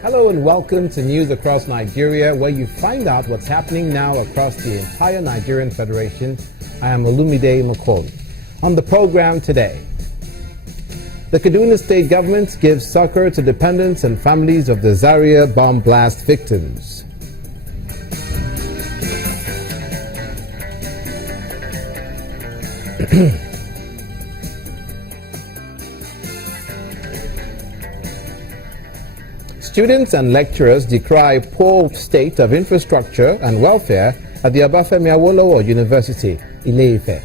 Hello and welcome to News Across Nigeria, where you find out what's happening now across the entire Nigerian Federation. I am Olumide Macaulay. On the program today, the Kano State government gives succor to dependents and families of the Zaria bomb blast victims. Students and lecturers decry poor state of infrastructure and welfare at the Obafemi Awolowo University, Ile-Ife.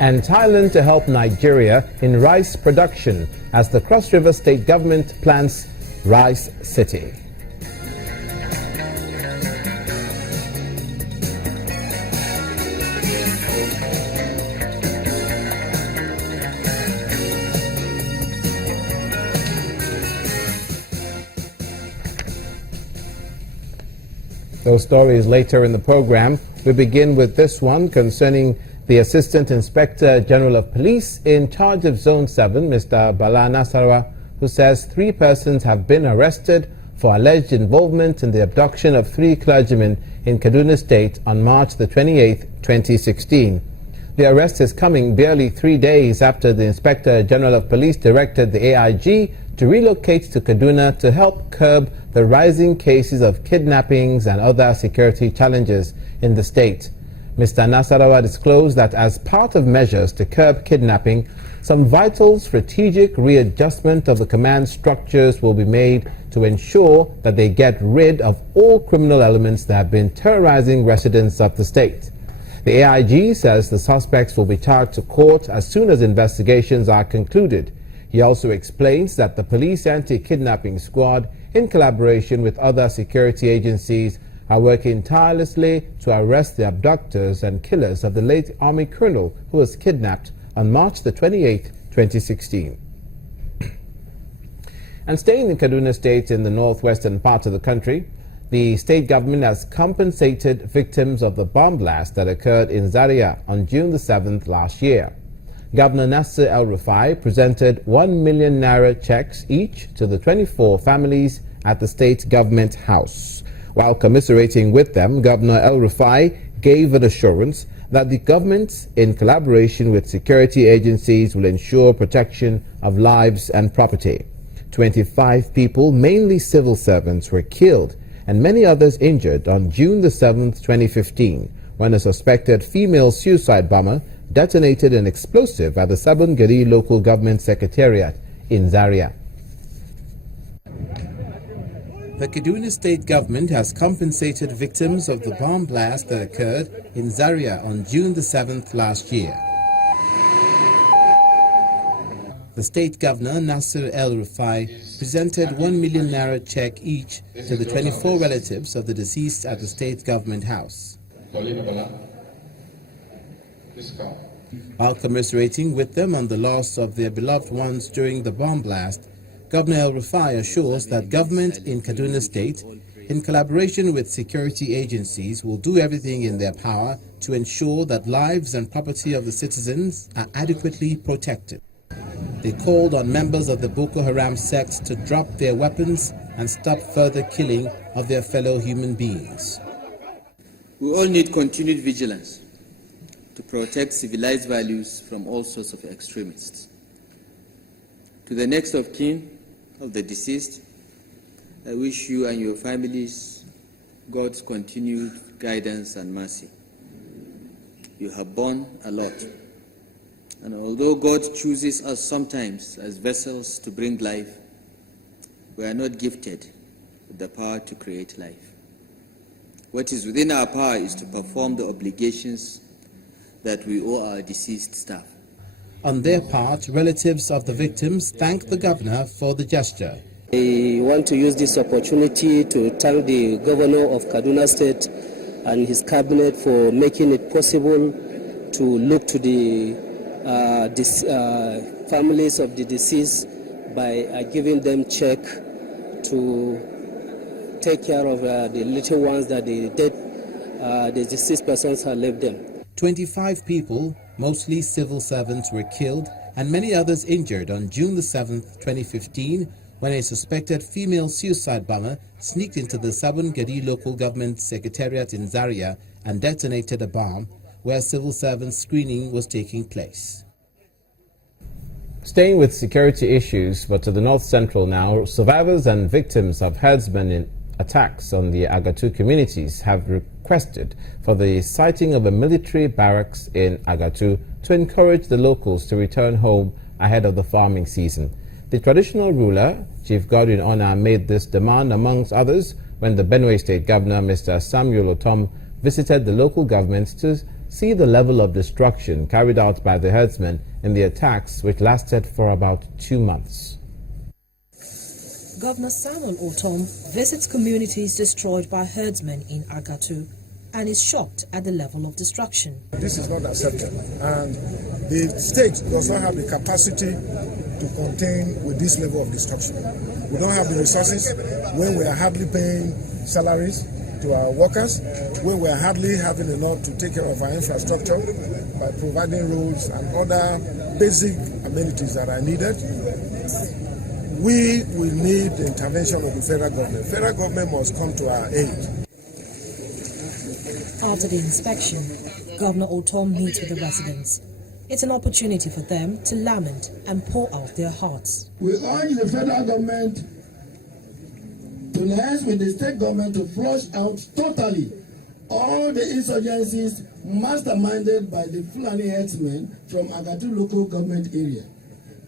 And Thailand to help Nigeria in rice production as the Cross River State government plans Rice City. Those stories later in the program. We begin with this one concerning the Assistant Inspector General of Police in charge of Zone 7, Mr. Bala Nasarawa, who says 3 persons have been arrested for alleged involvement in the abduction of 3 clergymen in Kano State on March the 28th, 2016. The arrest is coming barely 3 days after the Inspector General of Police directed the AIG to relocate to Kaduna to help curb the rising cases of kidnappings and other security challenges in the state. Mr. Nasarawa disclosed that as part of measures to curb kidnapping, some vital strategic readjustment of the command structures will be made to ensure that they get rid of all criminal elements that have been terrorizing residents of the state. The AIG says the suspects will be charged to court as soon as investigations are concluded. He also explains that the Police Anti-Kidnapping Squad, in collaboration with other security agencies, are working tirelessly to arrest the abductors and killers of the late Army Colonel who was kidnapped on March the 28th, 2016. And staying in Kano State in the northwestern part of the country, the state government has compensated victims of the bomb blast that occurred in Zaria on June the 7th last year. Governor Nasir El-Rufai presented 1 million naira checks each to the 24 families at the state government house. While commiserating with them, Governor El-Rufai gave an assurance that the government, in collaboration with security agencies, will ensure protection of lives and property. 25 people, mainly civil servants, were killed and many others injured on June the 7th, 2015, when a suspected female suicide bomber detonated an explosive at the Sabongari local government secretariat in Zaria. The Kano State government has compensated victims of the bomb blast that occurred in Zaria on June the 7th last year. The state governor, Nasir El-Rufai, presented 1 million naira check each to the 24 relatives of the deceased at the state government house. While commiserating with them on the loss of their beloved ones during the bomb blast, Governor El-Rufai assures that government in Kano State, in collaboration with security agencies, will do everything in their power to ensure that lives and property of the citizens are adequately protected. They called on members of the Boko Haram sect to drop their weapons and stop further killing of their fellow human beings. We all need continued vigilance to protect civilized values from all sorts of extremists. To the next of kin of the deceased, I wish you and your families God's continued guidance and mercy. You have borne a lot. And although God chooses us sometimes as vessels to bring life, we are not gifted with the power to create life. What is within our power is to perform the obligations that we owe our deceased staff. On their part, relatives of the victims thanked the governor for the gesture. I want to use this opportunity to thank the governor of Kano State and his cabinet for making it possible to look to the families of the deceased by giving them check to take care of the little ones that the dead the deceased persons have left them. 25 people, mostly civil servants, were killed and many others injured on June the 7th, 2015, when a suspected female suicide bomber sneaked into the Sabon Gari local government secretariat in Zaria and detonated a bomb where civil servant screening was taking place. Staying with security issues, but to the north central now, survivors and victims of herdsmen in attacks on the Agatu communities have requested for the siting of a military barracks in Agatu to encourage the locals to return home ahead of the farming season. The traditional ruler, Chief Godwin Ona, made this demand amongst others when the Benue State Governor, Mr. Samuel Otom, visited the local government to see the level of destruction carried out by the herdsmen in the attacks, which lasted for about 2 months. Governor Samuel Otom visits communities destroyed by herdsmen in Agatu and is shocked at the level of destruction. This is not acceptable, and the state does not have the capacity to contain with this level of destruction. We don't have the resources when we are hardly paying salaries to our workers, when we are hardly having enough to take care of our infrastructure by providing roads and other basic amenities that are needed. We will need the intervention of the federal government. The federal government must come to our aid. After the inspection, Governor Otom meets with the residents. It's an opportunity for them to lament and pour out their hearts. We urge the federal government to liaise with the state government to flush out totally all the insurgencies masterminded by the Fulani herdsmen from Agatu local government area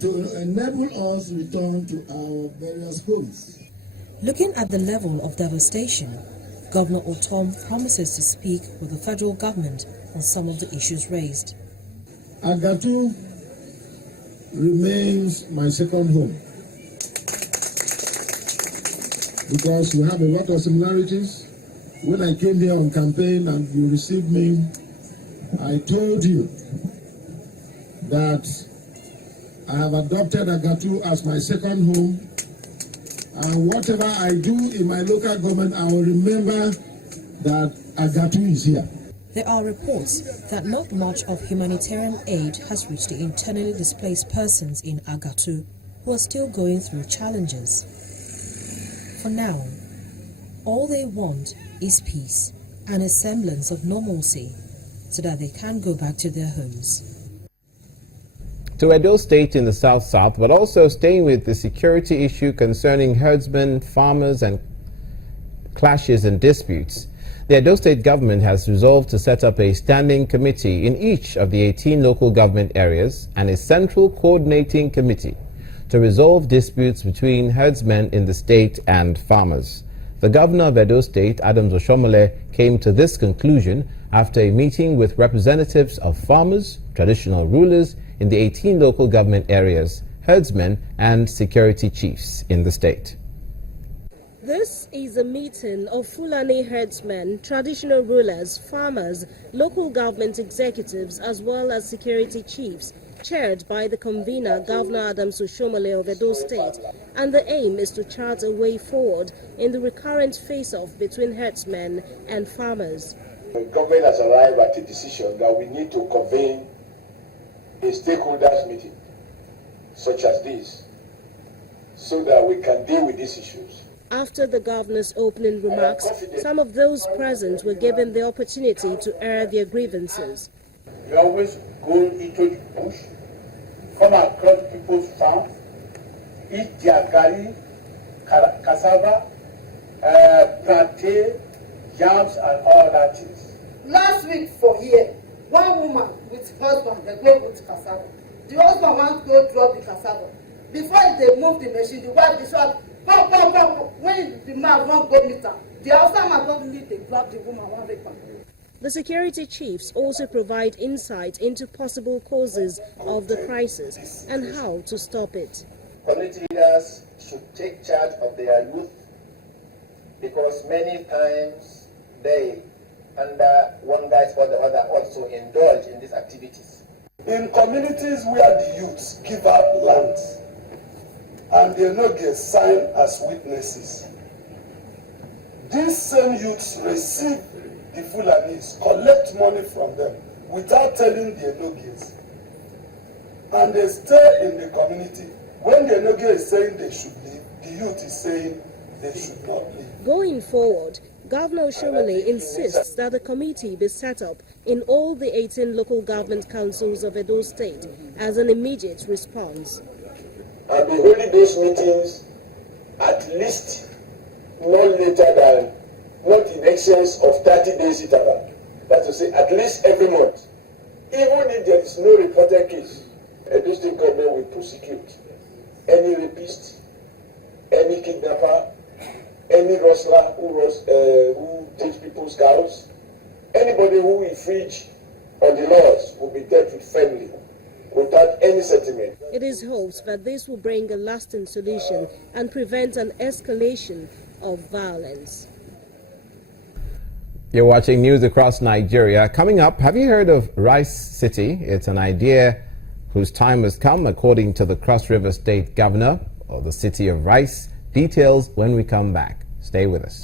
to enable us to return to our various homes. Looking at the level of devastation, Governor Otom promises to speak with the federal government on some of the issues raised. Agatu remains my second home because we have a lot of similarities. When I came here on campaign and you received me, I told you that I have adopted Agatu as my second home, and whatever I do in my local government, I will remember that Agatu is here. There are reports that not much of humanitarian aid has reached the internally displaced persons in Agatu who are still going through challenges. For now, all they want is peace and a semblance of normalcy so that they can go back to their homes. To Edo State in the south-south, but also staying with the security issue concerning herdsmen, farmers and clashes and disputes. The Edo State government has resolved to set up a standing committee in each of the 18 local government areas and a central coordinating committee to resolve disputes between herdsmen in the state and farmers. The governor of Edo State, Oshiomhole, came to this conclusion after a meeting with representatives of farmers, traditional rulers in the 18 local government areas, herdsmen and security chiefs in the state. This is a meeting of Fulani herdsmen, traditional rulers, farmers, local government executives, as well as security chiefs, chaired by the convener, Governor Oshiomhole of Edo State. And the aim is to chart a way forward in the recurrent face-off between herdsmen and farmers. The government has arrived at a decision that we need to convene a stakeholders meeting such as this so that we can deal with these issues. After the governor's opening remarks, some of those present were given the opportunity to air their grievances. You always go into the bush, come across people's farm, eat their garri, cassava, plantain, yams, and all that things. Last week for here, one woman with husband, they go with cassava. The husband wants to go drop the cassava. Before they move the machine, the wife is shot. When the man won't go meet her, the outside man don't need to grab the woman one weapon. The security chiefs also provide insight into possible causes of the crisis and how to stop it. Community leaders should take charge of their youth because many times they, under one guise or the other, also indulge in these activities. In communities where the youths give up lands and they no get signed as witnesses, these same youths receive the Fulanis, collect money from them without telling the Enogies. And they stay in the community. When the Enogie is saying they should leave, the youth is saying they should not leave. Going forward, Governor Oshiomhole insists that a committee be set up in all the 18 local government councils of Edo State as an immediate response. And be holding those meetings at least not in excess of 30 days interval. That's to say, at least every month. Even if there is no reported case, Edo State government will prosecute any rapist, any kidnapper, any rustler who takes people's cows, anybody who infringe on the laws will be dealt with firmly, without any sentiment. It is hoped that this will bring a lasting solution and prevent an escalation of violence. You're watching news across Nigeria. Coming up, have you heard of Rice City? It's an idea whose time has come, according to the Cross River State Governor of the city of Rice. Details when we come back. Stay with us.